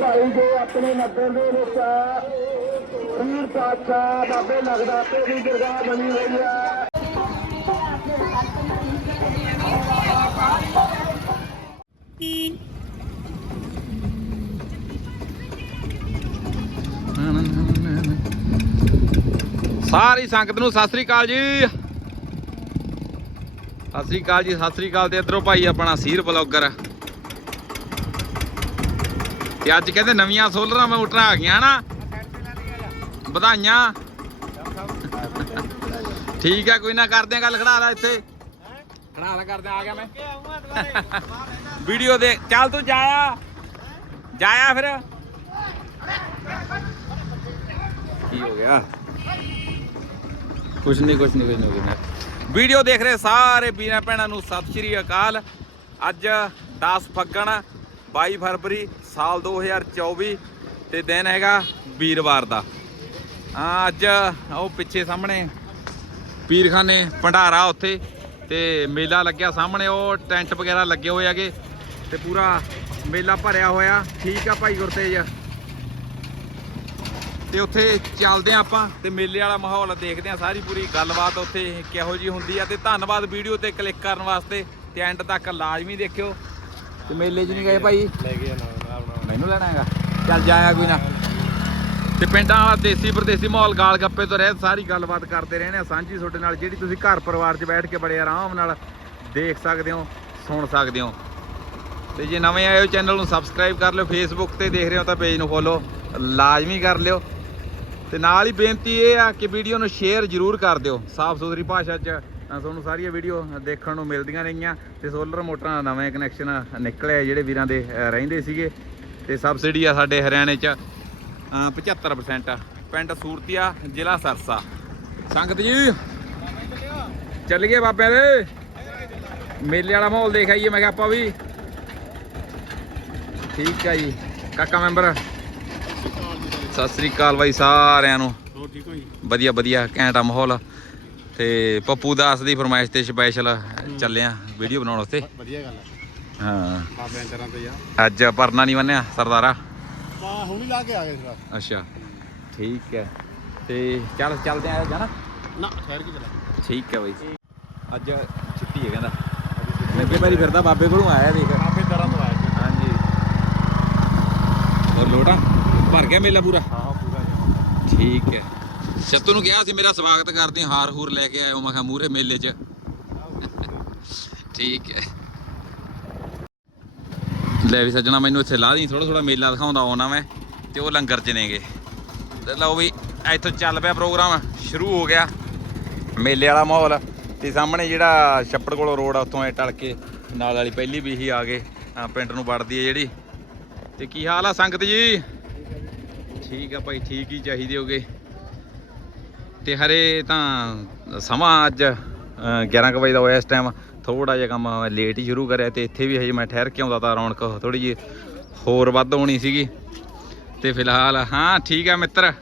ਭਾਈ ਜੋ ਆਪਣੇ ਨਗਰ ਦੇ ਵਿੱਚ। ਪੀਰ ਪਾਤਸ਼ਾਹ, ਬਾਬੇ ਲੱਗਦਾ ਤੇ ਦੀ ਦਰਗਾਹ ਬਣੀ ਹੋਈ ਹੈ ਸਾਰੀ ਸੰਗਤ ਨੂੰ ਸਤਿ ਸ੍ਰੀ ਅਕਾਲ ਜੀ। ਸਤਿ ਸ੍ਰੀ ਅਕਾਲ ਜੀ, ਸਤਿ ਸ੍ਰੀ ਅਕਾਲ ਤੇ ਇਧਰੋਂ ਭਾਈ ਆਪਣਾ ਸੀਰ ਬਲੌਗਰ। ਤੇ ਅੱਜ ਕਹਿੰਦੇ ਨਵੀਆਂ ਸੋਲਰਾਂ ਮੋਟਰਾਂ ਆ ਗਈਆਂ ਨਾ। ਵਧਾਈਆਂ। ਠੀਕ ਹੈ, ਕੋਈ ਨਾ ਕਰਦੇ ਆ ਗੱਲ, ਖੜਾ ਲੈ ਇੱਥੇ। ਖੜਾ ਲੈ, ਕਰਦੇ ਆ ਗਿਆ ਮੈਂ। ਵੀਡੀਓ ਦੇ, ਚੱਲ ਤੂੰ ਜਾਇਆ। ਜਾਇਆ ਫਿਰ। ਕੀ ਹੋ ਗਿਆ? ਕੁਛ ਨਹੀਂ ਕੁਛ ਨਹੀਂ ਕੁਛ ਨਹੀਂ ਹੋ ਗਿਆ ਵੀਡੀਓ ਦੇਖ ਰਹੇ ਸਾਰੇ ਵੀਰਾਂ ਭੈਣਾਂ ਨੂੰ, ਸਤਿ ਸ਼੍ਰੀ ਅਕਾਲ। ਅੱਜ 10 ਫੱਗਣ 22 ਫਰਵਰੀ ਸਾਲ 2024 ਤੇ ਦਿਨ ਹੈਗਾ ਵੀਰਵਾਰ ਦਾ। ਹਾਂ, ਅੱਜ ਉਹ ਪਿੱਛੇ ਸਾਹਮਣੇ ਪੀਰਖਾਨੇ ਭੰਡਾਰਾ ਉੱਥੇ ਤੇ ਮੇਲਾ ਲੱਗਿਆ ਸਾਹਮਣੇ, ਉਹ ਟੈਂਟ ਵਗੈਰਾ ਲੱਗੇ ਹੋਏ ਹੈਗੇ ਤੇ ਪੂਰਾ ਮੇਲਾ ਭਰਿਆ ਹੋਇਆ। ਠੀਕ ਆ ਭਾਈ ਗੁਰਤੇਜ। ਤੇ ਉੱਥੇ ਚੱਲਦੇ ਆ ਆਪਾਂ ਤੇ ਮੇਲੇ ਵਾਲਾ ਮਾਹੌਲ ਦੇਖਦੇ ਆ ਸਾਰੀ ਪੂਰੀ ਗੱਲਬਾਤ ਉੱਥੇ ਕਿਹੋ ਜੀ ਹੁੰਦੀ ਆ ਤੇ ਧੰਨਵਾਦ ਵੀਡੀਓ ਤੇ ਕਲਿੱਕ ਕਰਨ ਵਾਸਤੇ। ਤੇ ਐਂਡ ਤੱਕ ਲਾਜ਼ਮੀ ਦੇਖਿਓ। ਤੇ ਮੇਲੇ 'ਚ ਨਹੀਂ ਗਏ ਭਾਈ? ਲੈ ਗਿਆ ਨਾ ਮੈਨੂੰ ਲੈਣਾ ਹੈਗਾ। ਚੱਲ ਜਾਇਆ ਕੋਈ ਨਾ। ਤੇ ਪਿੰਡਾਂ ਵਾਲਾ ਦੇਸੀ ਪਰਦੇਸੀ ਮਾਹੌਲ ਗਾਲ ਗੱਪੇ ਤੋਂ ਰਹਿ, ਸਾਰੀ ਗੱਲਬਾਤ ਕਰਦੇ ਰਹਿੰਦੇ ਆ ਸਾਂਝੀ ਤੁਹਾਡੇ ਨਾਲ, ਜਿਹੜੀ ਤੁਸੀਂ ਘਰ ਪਰਿਵਾਰ 'ਚ ਬੈਠ ਕੇ ਬੜੇ ਆਰਾਮ ਨਾਲ ਦੇਖ ਸਕਦੇ ਹੋ, ਸੁਣ ਸਕਦੇ ਹੋ। ਤੇ ਜੇ ਨਵੇਂ ਆਏ ਹੋ ਚੈਨਲ ਨੂੰ ਸਬਸਕ੍ਰਾਈਬ ਕਰ ਲਿਓ ਫੇਸਬੁੱਕ ਤੇ ਦੇਖ ਰਹੇ ਹੋ ਤਾਂ ਪੇਜ ਨੂੰ ਫੋਲੋ, ਲਾਜ਼ਮੀ ਕਰ ਲਿਓ। ਤੇ ਨਾਲ ਹੀ ਬੇਨਤੀ ਇਹ ਆ ਕਿ ਵੀਡੀਓ ਨੂੰ ਸ਼ੇਅਰ ਜ਼ਰੂਰ ਕਰ ਦਿਓ ਸਾਫ਼ ਸੁਥਰੀ ਭਾਸ਼ਾ 'ਚ ਤੁਹਾਨੂੰ ਸਾਰੀਆਂ ਵੀਡੀਓ ਦੇਖਣ ਨੂੰ ਮਿਲਦੀਆਂ ਰਹੀਆਂ ਤੇ ਸੋਲਰ ਮੋਟਰਾਂ ਦਾ ਨਵੇਂ ਕਨੈਕਸ਼ਨ ਨਿਕਲੇ ਜਿਹੜੇ ਵੀਰਾਂ ਦੇ ਰਹਿੰਦੇ ਸੀਗੇ। ਤੇ ਸਬਸਿਡੀ ਆ ਸਾਡੇ ਹਰਿਆਣੇ 'ਚ ਅ, 75% ਪਿੰਡ ਸੂਰਤੀਆ ਜ਼ਿਲ੍ਹਾ ਸਰਸਾ। ਸੰਗਤ ਜੀ ਚੱਲ ਗਏ ਬਾਬਿਆਂ ਦੇ। ਮੇਲੇ ਵਾਲਾ ਮਾਹੌਲ ਦੇਖ ਆਈਏ ਮੈਂ ਕਿਹਾ ਆਪਾਂ ਵੀ। ਠੀਕ ਆ ਜੀ। ਕਾਕਾ ਮੈਂਬਰ ਸਤਿ ਸ੍ਰੀ ਅਕਾਲ ਬਾਈ ਸਾਰਿਆਂ ਨੂੰ। ਹੋਰ ਠੀਕ ਹੋਈ ਵਧੀਆ ਵਧੀਆ ਘੈਂਟਾ ਮਾਹੌਲ। ਤੇ ਪੱਪੂ ਦਾਸ ਦੀ ਫਰਮਾਇਸ਼ ਤੇ ਸਪੈਸ਼ਲ ਚੱਲਿਆ ਵੀਡੀਓ ਬਣਾਉਣ ਵਾਸਤੇ। ਵਧੀਆ ਗੱਲ ਹੈ ਹਾਂ। ਬਾਬਿਆਂ ਚਰਾਂ ਤੇ ਆ। ਅੱਜ ਪਰਨਾ ਨਹੀਂ ਬੰਨਿਆ ਸਰਦਾਰਾ। ਪਾ ਹੁਣ ਹੀ ਲਾ ਕੇ ਆ ਗਏ ਸਰਾ ਅੱਛਾ। ਠੀਕ ਹੈ। ਤੇ ਚੱਲ ਚੱਲਦੇ ਆ ਜਾਣਾ ਨਾ ਠਹਿਰ ਕੇ ਚਲਾ ਠੀਕ ਹੈ ਬਾਈ। ਅੱਜ ਛੁੱਟੀ ਹੈ ਕਹਿੰਦਾ। ਮੈਂ ਵਾਰੀ ਫਿਰਦਾ ਬਾਬੇ ਕੋਲੋਂ ਆਇਆ ਦੇਖ। ਬਾਬੇ ਦਰਾਂ ਤੋਂ ਆਇਆ ਹਾਂਜੀ। ਹੋਰ ਲੋਟਾ? ਭਰ ਗਿਆ ਮੇਲਾ ਪੂਰਾ? ਹਾਂ ਹਾਂ ਪੂਰਾ ਠੀਕ ਹੈ। ਛੱਤੂ ਨੂੰ ਕਿਹਾ ਸੀ, ਮੇਰਾ ਸਵਾਗਤ ਕਰਦੇ ਹਾਰ ਹੂਰ ਲੈ ਕੇ ਆਇਓ। ਮੈਂ ਕਿਹਾ ਮੂਰੇ ਮੇਲੇ 'ਚ। ਠੀਕ ਹੈ। ਲੈ ਵੀ ਸੱਜਣਾ, ਮੈਨੂੰ ਇੱਥੇ ਲਾ ਦੀ ਥੋੜਾ ਥੋੜਾ ਮੇਲਾ ਦਿਖਾਉਂਦਾ ਆਉਣਾ ਮੈਂ, ਤੇ ਉਹ ਲੰਗਰ 'ਚ ਨੇਗੇ। ਤੇ ਲਓ ਵੀ, ਇੱਥੋਂ ਚੱਲ ਪਿਆ ਪ੍ਰੋਗਰਾਮ, ਸ਼ੁਰੂ ਹੋ ਗਿਆ ਮੇਲੇ ਵਾਲਾ ਮਾਹੌਲ। ਤੇ ਸਾਹਮਣੇ ਜਿਹੜਾ ਛੱਪੜ ਕੋਲੋਂ ਰੋਡ ਆ, ਉੱਥੋਂ ਐ ਟਲ ਕੇ ਨਾਲ ਵਾਲੀ ਪਹਿਲੀ ਵੀ ਹੀ ਆ ਗਏ ਪਿੰਡ ਨੂੰ ਵੜਦੀ ਹੈ ਜਿਹੜੀ। ਤੇ ਕੀ ਹਾਲ ਆ ਸੰਗਤ ਜੀ? ਠੀਕ ਆ ਭਾਈ, ਠੀਕ ਹੀ ਚਾਹੀਦੇ ਹੋਗੇ। ਤੇ ਹਰੇ ਤਾਂ ਸਮਾਂ ਅੱਜ ਅ, 11 ਕੁ ਵਜੇ ਦਾ ਹੋਇਆ ਇਸ ਟਾਈਮ ਥੋੜਾ ਜਿਹਾ ਕੰਮ ਲੇਟ ਹੀ ਸ਼ੁਰੂ ਕਰਿਆ ਤੇ ਇੱਥੇ ਵੀ ਹਜੇ ਮੈਂ ਠਹਿਰ ਕੇ ਆਉਂਦਾ ਤਾਂ ਰੌਣਕ ਥੋੜੀ ਜਿਹੀ ਹੋਰ ਵੱਧ ਹੋਣੀ ਸੀਗੀ। ਤੇ ਫਿਲਹਾਲ ਹਾਂ ਠੀਕ ਆ ਮਿੱਤਰ।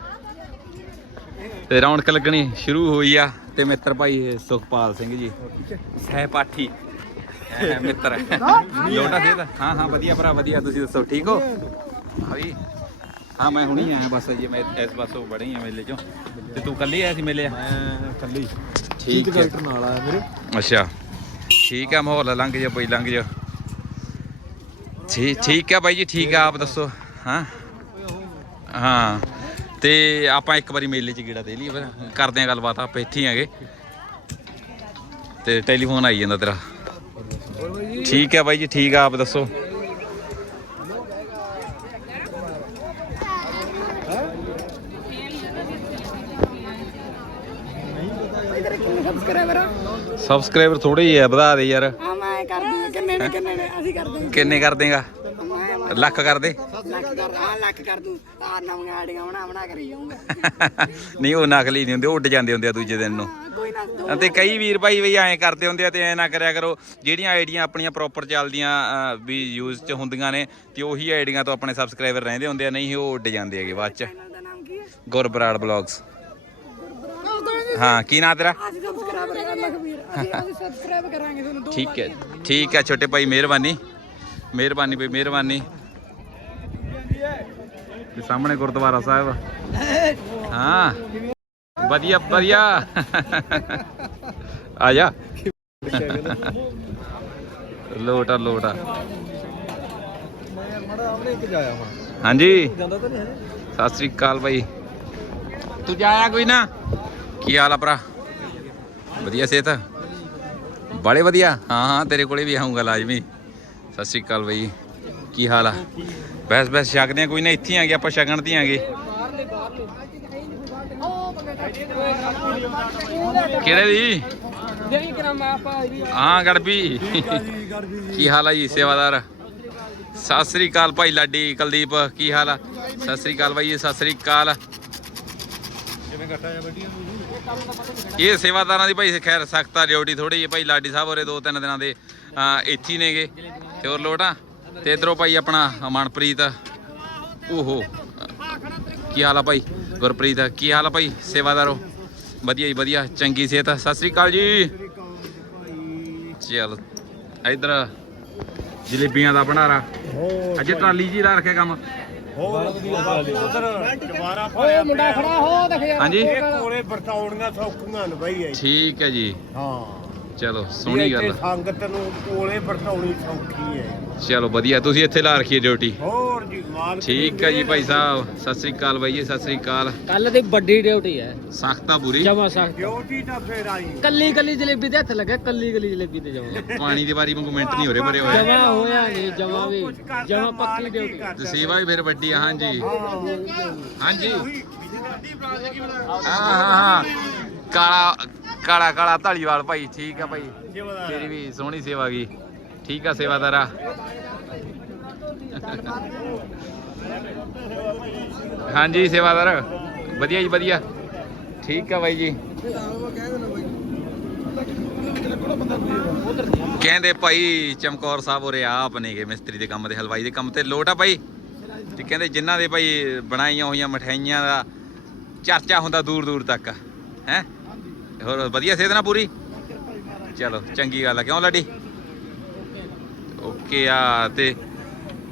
ਤੇ ਰੌਣਕ ਲੱਗਣੀ ਸ਼ੁਰੂ ਹੋਈ ਆ। ਤੇ ਮਿੱਤਰ ਭਾਈ ਸੁਖਪਾਲ ਸਿੰਘ ਜੀ ਸਹਿਪਾਠੀ। ਮਿੱਤਰ। ਲੋਟਾ ਸੇ ਹਾਂ ਹਾਂ ਵਧੀਆ ਭਰਾ ਵਧੀਆ। ਤੁਸੀਂ ਦੱਸੋ ਠੀਕ ਹੋ? ਹਾਂ ਹਾਂ ਮੈਂ ਹੁਣੀ ਆਇਆ ਬਸ ਜੀ ਮੈਂ ਇਸ ਪਾਸੋਂ ਬੜੀ ਆ ਮੇਲੇ ਚੋਂ। ਤੇ ਤੂੰ ਕੱਲੀ ਆਇਆ ਸੀ ਮੇਲੇ ਮੈਂ ਕੱਲੀ ਠੀਕ ਹੈ। ਡਾਕਟਰ ਨਾਲ ਆਇਆ ਮੇਰੇ। ਅੱਛਾ। ਠੀਕ ਆ ਮਾਹੌਲ ਲੰਘ ਜਾ ਬਈ ਲੰਘ ਜਾ ਠੀਕ ਠੀਕ ਆ ਬਾਈ ਜੀ ਠੀਕ ਆ ਆਪ ਦੱਸੋ ਹਾਂ। ਹਾਂ ਤੇ ਆਪਾਂ ਇੱਕ ਵਾਰੀ ਮੇਲੇ 'ਚ ਗੇੜਾ ਦੇ ਲਈਏ ਫਿਰ। ਕਰਦੇ ਆ ਗੱਲਬਾਤ ਆਪਾਂ ਇੱਥੇ ਹੀ ਆਗੇ। ਤੇ ਟੈਲੀਫੋਨ ਆਈ ਜਾਂਦਾ ਤੇਰਾ। ਠੀਕ ਆ ਬਾਈ ਜੀ ਠੀਕ ਆ ਆਪ ਦੱਸੋ। ਸਬਸਕ੍ਰਾਈਬਰ ਥੋੜੇ ਹੀ ਆ ਵਧਾ ਦੇ ਯਾਰ। ਆ ਮੈਂ ਕਰ ਦੂੰ ਕਿੰਨੇ ਨੇ ਕਿੰਨੇ ਨੇ? ਅਸੀਂ ਕਰ ਦੂੰ ਕਿੰਨੇ ਕਰ ਦੇਗਾ ਮੈਂ ਲੱਖ ਕਰ ਦੇ ਲੱਖ ਕਰ ਆ ਲੱਖ ਕਰ ਦੂੰ। ਆ ਨਵੀਆਂ ਆੜੀਆਂ ਬਣਾ ਬਣਾ ਕਰੀ ਜਾਊਂਗਾ ਨਹੀਂ ਉਹ ਨਕਲੀ ਨਹੀਂ ਹੁੰਦੇ ਉੱਡ ਜਾਂਦੇ ਹੁੰਦੇ ਆ ਦੂਜੇ ਦਿਨ ਨੂੰ। ਹਾਂ, ਕੋਈ ਨਾ ਦੋ ਤੇ ਕਈ ਵੀਰ ਭਾਈ ਵੀ ਐਂ ਕਰਦੇ ਹੁੰਦੇ ਆ ਤੇ ਐਂ ਨਾ ਕਰਿਆ ਕਰੋ ਜਿਹੜੀਆਂ ਆਈਡੀਆਂ ਆਪਣੀਆਂ ਪ੍ਰੋਪਰ ਚੱਲਦੀਆਂ ਵੀ ਯੂਜ਼ 'ਚ ਹੁੰਦੀਆਂ ਨੇ ਤੇ ਉਹੀ ਆਈਡੀਆਂ ਤੋਂ ਆਪਣੇ ਸਬਸਕ੍ਰਾਈਬਰ ਰਹਿੰਦੇ ਹੁੰਦੇ ਆ ਨਹੀਂ ਉਹ ਉੱਡ ਜਾਂਦੇ ਹੈਗੇ ਬਾਅਦ 'ਚ। ਚੈਨਲ ਦਾ ਨਾਮ ਕੀ ਹੈ? ਗੁਰਬਰਾੜ ਬਲੌਗਸ। ਹਾਂ ਕੀ ਨਾਂ ਤੇਰਾ? ਅਸੀਂ ਸਬਸਕ੍ਰਾਈਬ ਕਰ ਲਖਵੀਰ ਅਸੀਂ ਅਸੀਂ ਸਬਸਕ੍ਰਾਈਬ ਕਰਾਂਗੇ ਤੁਹਾਨੂੰ ਦੋ ਠੀਕ ਹੈ ਠੀਕ ਹੈ ਛੋਟੇ ਭਾਈ ਮਿਹਰਬਾਨੀ। ਮਿਹਰਬਾਨੀ ਬਈ ਮਿਹਰਬਾਨੀ। ਤੇ ਸਾਹਮਣੇ ਗੁਰਦੁਆਰਾ ਸਾਹਿਬ ਹਾਂ ਵਧੀਆ ਵਧੀਆ। ਆ ਜਾ। ਲੋਟਾ ਲੋਟਾ ਮੜਾ ਆਪਣੇ ਇੱਕ ਜਾਇਆ ਹੁਣ ਹਾਂਜੀ। ਜਾਂਦਾ ਤਾਂ ਨਹੀਂ ਹੈ ਸਤਿ ਸ੍ਰੀ ਅਕਾਲ ਬਾਈ ਤੂੰ ਜਾਇਆ ਕੋਈ ਨਾ? ਕੀ ਹਾਲ ਆ ਭਰਾ? ਵਧੀਆ ਸਿਹਤ? ਬੜੇ ਵਧੀਆ? ਹਾਂ ਹਾਂ, ਤੇਰੇ ਕੋਲੇ ਵੀ ਆਉਂਗਾ ਲਾਜ਼ਮੀ। ਸਤਿ ਸ੍ਰੀ ਅਕਾਲ ਬਾਈ। ਕੀ ਹਾਲ ਆ? ਬਸ ਬਸ, ਛਕਦੇ ਆ ਕੋਈ ਨਾ ਇੱਥੇ ਆ ਗਏ ਆਪਾਂ ਛਕਣ ਤੇ ਆ ਗਏ ਕਿਹੜੇ ਦੀ? ਹਾਂ, ਗੜਬੀ। ਕੀ ਹਾਲ ਆ ਜੀ, ਸੇਵਾਦਾਰ? ਸਤਿ ਸ੍ਰੀ ਅਕਾਲ ਭਾਈ ਲਾਡੀ, ਕੁਲਦੀਪ, ਕੀ ਹਾਲ ਆ? ਸਤਿ ਸ੍ਰੀ ਅਕਾਲ ਬਾਈ ਜੀ, ਸਤਿ ਸ੍ਰੀ ਅਕਾਲ। ਜਿਵੇਂ ਘਟਾ ਜਾ ਬੈਠੀ ਇਹ ਸੇਵਾਦਾਰਾਂ ਦੀ ਭਾਈ ਖੈਰ ਸਖਤਾ ਡਿਊਟੀ ਥੋੜੀ ਜਿਹੀ। ਭਾਈ ਲਾਡੀ ਸਾਹਿਬ ਹੋਰੇ ਦੋ ਤਿੰਨ ਦਿਨਾਂ ਦੇ ਇੱਥੇ ਹੀ ਨੇਗੇ। ਤੇ ਹੋਰ ਲੋਟਾ ਤੇ ਇਧਰੋਂ ਭਾਈ ਆਪਣਾ ਮਨਪ੍ਰੀਤ। ਓਹੋ ਕੀ ਹਾਲ ਆ ਭਾਈ? ਗੁਰਪ੍ਰੀਤ ਕੀ ਹਾਲ ਆ ਭਾਈ? ਸੇਵਾਦਾਰੋ। ਵਧੀਆ ਜੀ ਵਧੀਆ। ਚੰਗੀ ਸਿਹਤ। ਸਤਿ ਸ੍ਰੀ ਅਕਾਲ ਜੀ। ਚਲ ਇਧਰ ਜਲੇਬੀਆਂ ਦਾ ਭੰਡਾਰਾ। ਅਜੇ ਟਰਾਲੀ ਜੀ ਲਾ ਰੱਖਿਆ ਕੰਮ। ਓਏ ਮੁੰਡਾ ਖੜਾ ਹੋ ਹਾਂਜੀ। ਕੋਲੇ ਵਰਤਾਉਣੀਆਂ ਸੌਖੀਆਂ ਨੇ ਬਈ ਇਹ। ਠੀਕ ਹੈ ਜੀ। ਹਾਂ। ਚਲੋ ਸੋਹਣੀ ਗੱਲ ਆ। ਸੰਗਤ ਨੂੰ ਕੋਲੇ ਵਰਤਾਉਣੀ ਸੌਖੀ ਹੈ। ਚਲੋ ਵਧੀਆ ਤੁਸੀਂ ਇੱਥੇ ਲਾ ਰੱਖੀ ਡਿਊਟੀ? ਹੋਰ ਜੀ ਮਾਲ ਠੀਕ ਹੈ ਜੀ ਭਾਈ ਸਾਹਿਬ ਸਤਿ ਸ੍ਰੀ ਅਕਾਲ ਬਾਈ ਜੀ ਸਤਿ ਸ੍ਰੀ ਅਕਾਲ। ਕੱਲ ਦੀ ਵੱਡੀ ਡਿਊਟੀ ਹੈ। ਸਖਤਾ ਪੂਰੀ? ਜਮਾ ਸਖਤ। ਡਿਊਟੀ ਤਾਂ ਫੇਰ ਆਈ। ਕੱਲੀ ਕੱਲੀ ਜਲੇਬੀ ਦੇ ਹੱਥ ਲੱਗਾ ਕੱਲੀ ਕੱਲੀ ਜਲੇਬੀ ਤੇ ਜਮਾ। ਪਾਣੀ ਦੀ ਵਾਰੀ ਵਾਂਗੂ ਮਿੰਟ ਨਹੀਂ ਹੋ ਰਹੇ ਭਰੇ ਹੋਏ। ਜਮਾ ਹੋਇਆ ਨਹੀਂ ਜਮਾ ਵੀ ਜਮਾ ਪੱਕੀ ਡਿਊਟੀ ਤੇ ਸੇਵਾ ਵੀ ਫਿਰ ਵੱਡੀ ਆ ਹਾਂਜੀ। ਹਾਂਜੀ। ਹਾਂ ਹਾਂ ਹਾਂ। ਕਾਲਾ ਕਾਲਾ ਕਾਲਾ ਢਾਲੀਵਾਲ ਭਾਈ ਠੀਕ ਆ ਭਾਈ। ਤੇਰੀ ਵੀ ਸੋਹਣੀ ਸੇਵਾ ਗਈ। ਠੀਕ ਆ ਸੇਵਾਦਾਰਾ ਹਾਂਜੀ ਸੇਵਾਦਾਰ ਵਧੀਆ ਜੀ ਵਧੀਆ। ਠੀਕ ਆ ਬਾਈ ਜੀ। ਕਹਿੰਦੇ ਭਾਈ ਚਮਕੌਰ ਸਾਹਿਬ ਉਰੇ ਆਪ ਨੇਗੇ ਮਿਸਤਰੀ ਦੇ ਕੰਮ ਦੇ ਹਲਵਾਈ ਦੇ ਕੰਮ ਤੇ ਲੋਟ ਆ ਭਾਈ। ਤੇ ਕਹਿੰਦੇ ਜਿਨ੍ਹਾਂ ਦੇ ਭਾਈ ਬਣਾਈਆਂ ਹੋਈਆਂ ਮਠਿਆਈਆਂ ਦਾ ਚਰਚਾ ਹੁੰਦਾ ਦੂਰ ਦੂਰ ਤੱਕ ਹੈ? ਹੋਰ ਵਧੀਆ ਸਿਹਤ ਨਾ ਪੂਰੀ? ਚਲੋ ਚੰਗੀ ਗੱਲ ਆ। ਕਿਉਂ ਲਾਡੀ? ਓਕੇ ਆ ਤੇ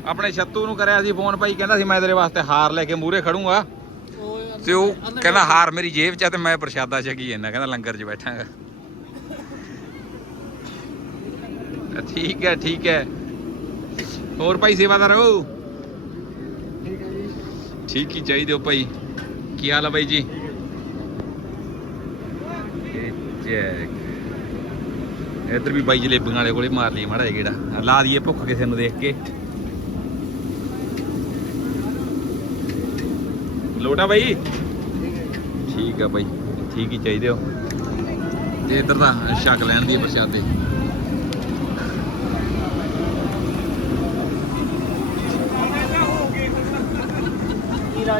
ਆਪਣੇ ਛੱਤੂ ਨੂੰ ਕਰਿਆ ਸੀ ਫੋਨ ਭਾਈ ਕਹਿੰਦਾ ਸੀ ਮੈਂ ਤੇਰੇ ਵਾਸਤੇ ਹਾਰ ਲੈ ਕੇ ਮੂਰੇ ਖੜੂੰਗਾ। ਤੇ ਉਹ ਕਹਿੰਦਾ ਹਾਰ ਮੇਰੀ ਜੇਬ 'ਚ ਆ ਤੇ ਮੈਂ ਪ੍ਰਸ਼ਾਦਾ ਛਕੀ ਜਾਂਦਾ ਕਹਿੰਦਾ ਲੰਗਰ 'ਚ ਬੈਠਾਂਗਾ। ਠੀਕ ਹੈ ਠੀਕ ਹੈ ਹੋਰ ਭਾਈ ਸੇਵਾਦਾਰ ਹੋ? ਠੀਕ ਹੀ ਚਾਹੀਦੇ ਹੋ ਭਾਈ। ਕੀ ਹਾਲ ਆ ਬਾਈ ਜੀ ਇਹ ਚੈੱਕ ਇੱਧਰ ਵੀ ਬਾਈ ਜਲੇਬੀਆਂ ਵਾਲੇ ਕੋਲੇ ਮਾਰ ਲਈ ਮਾੜਾ ਜਿਹਾ ਲਾ ਦਈਏ ਭੁੱਖ ਕਿਸੇ ਨੂੰ ਦੇਖ ਕੇ। ਲੋਟਾ ਬਾਈ? ਠੀਕ ਆ ਬਾਈ, ਠੀਕ ਹੀ ਚਾਹੀਦੇ ਹੋ। ਤੇ ਇੱਧਰ ਦਾ ਛਕ ਲੈਣ ਦੀ ਪ੍ਰਸ਼ਾਦੇ।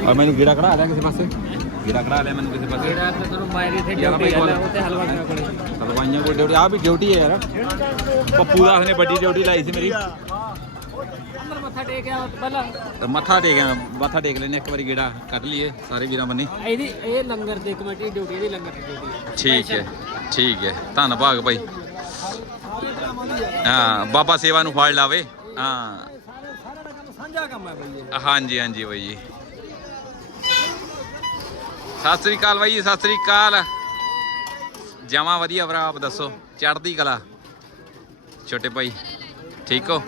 ਆ ਮੈਨੂੰ ਗੇੜਾ ਕਢਾ ਲਿਆ ਕਿਸੇ ਪਾਸੇ। ਗੇੜਾ ਕਢਾ ਲਿਆ ਮੈਨੂੰ ਕਿਸੇ ਪਾਸੇ। ਜਿਹੜਾ ਤੇ ਤੁਹਾਨੂੰ ਮਾਇਰੀ ਤੇ ਯਾਰ ਡਿਊਟੀ ਭਾਈ ਹੈ ਉਹ ਤੇ ਹਲਵਾ ਖਾਣਾ ਕੋਲੇ। ਹਲਵਾਈਆਂ ਕੋਲ ਡਿਊਟੀ ਆ ਵੀ ਡਿਊਟੀ ਹੈ ਯਾਰ। ਪੱਪੂ ਦਾਸ ਨੇ ਵੱਡੀ ਡਿਊਟੀ ਲਾਈ ਸੀ ਮੇਰੀ। ਅੰਦਰ ਮੱਥਾ ਟੇਕਿਆ ਪਹਿਲਾਂ। ਤੇ ਮੱਥਾ ਟੇਕਿਆ ਮੱਥਾ ਟੇਕ ਲੈਨੇ ਇੱਕ ਵਾਰੀ ਗੇੜਾ ਕੱਢ ਲਈਏ ਸਾਰੇ ਵੀਰਾਂ ਬੰਨੇ। ਇਹਦੀ ਇਹ ਲੰਗਰ ਦੀ ਕਮੇਟੀ ਡਿਊਟੀ ਇਹਦੀ ਲੰਗਰ ਦੀ ਡਿਊਟੀ ਹੈ ਠੀਕ ਹੈ ਠੀਕ ਹੈ। ਧੰਨ ਭਾਗ ਭਾਈ। ਹਾਂ ਬਾਬਾ ਸੇਵਾ ਨੂੰ ਫਾੜ ਲਾਵੇ। ਹਾਂ। ਸਾਰਾ ਦਾ ਕੰਮ ਸਾਂਝਾ ਕੰਮ ਹੈ ਬਈ ਇਹ। ਹਾਂਜੀ ਹਾਂਜੀ ਬਾਈ ਜੀ। ਸਤਿ ਸ੍ਰੀ ਅਕਾਲ ਬਾਈ ਜੀ ਸਤਿ ਸ੍ਰੀ ਅਕਾਲ। ਜਮਾ ਵਧੀਆ ਭਰਾ ਆਪ ਦੱਸੋ ਚੜ੍ਹਦੀ ਕਲਾ। ਛੋਟੇ ਭਾਈ ਠੀਕ ਹੋ?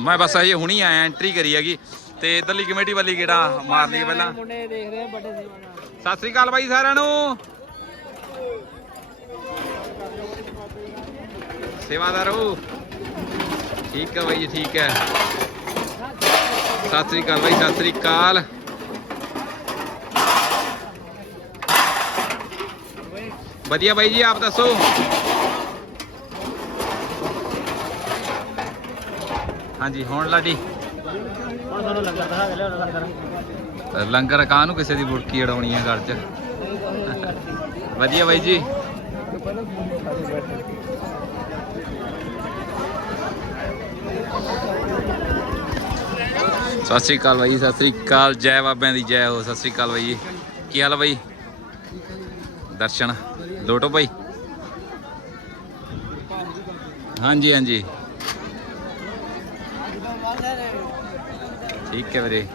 ਮੈਂ ਬਸ ਅਜੇ ਹੁਣੀ ਆਇਆ ਐਂਟਰੀ ਕਰੀ ਹੈਗੀ। ਤੇ ਇਧਰਲੀ ਕਮੇਟੀ ਵਾਲੀ ਗੇੜਾ ਮਾਰ ਲਈ ਪਹਿਲਾਂ? ਮੁੰਡੇ ਦੇਖ ਰਹੇ ਆ ਵੱਡੇ ਸੇਵਾਦਾਰ ਸਤਿ ਸ੍ਰੀ ਅਕਾਲ ਬਾਈ ਸਾਰਿਆਂ ਨੂੰ। ਸੇਵਾਦਾਰੋ ਠੀਕ ਹੈ ਬਾਈ ਜੀ ਠੀਕ ਹੈ। ਸਤਿ ਸ੍ਰੀ ਅਕਾਲ ਬਾਈ ਸਤਿ ਸ੍ਰੀ ਅਕਾਲ। ਵਧੀਆ ਬਾਈ ਜੀ, ਆਪ ਦੱਸੋ। ਹਾਂਜੀ, ਹੁਣ ਲਾਡੀ। ਹੁਣ ਤੁਹਾਨੂੰ ਲੰਗਰ ਦਿਖਾ ਦੇ ਲਿਆ ਲੰਗਰ ਲੰਗਰ ਕਾਹਨੂੰ ਕਿਸੇ ਦੀ ਬੁੜਕੀ ਅੜਾਉਣੀ ਆ ਘਰ 'ਚ? ਵਧੀਆ ਬਾਈ ਜੀ। ਸਤਿ ਸ੍ਰੀ ਅਕਾਲ ਬਾਈ ਸਤਿ ਸ੍ਰੀ ਅਕਾਲ। ਜੈ ਬਾਬਿਆਂ ਦੀ ਜੈ ਹੋ, ਸਤਿ ਸ੍ਰੀ ਅਕਾਲ ਬਾਈ ਜੀ। ਕੀ ਹਾਲ ਬਾਈ? ਦਰਸ਼ਨ। ਲੋਟੋ ਬਾਈ ਹਾਂਜੀ ਹਾਂਜੀ। ਠੀਕ ਹੈ ਵੀਰੇ।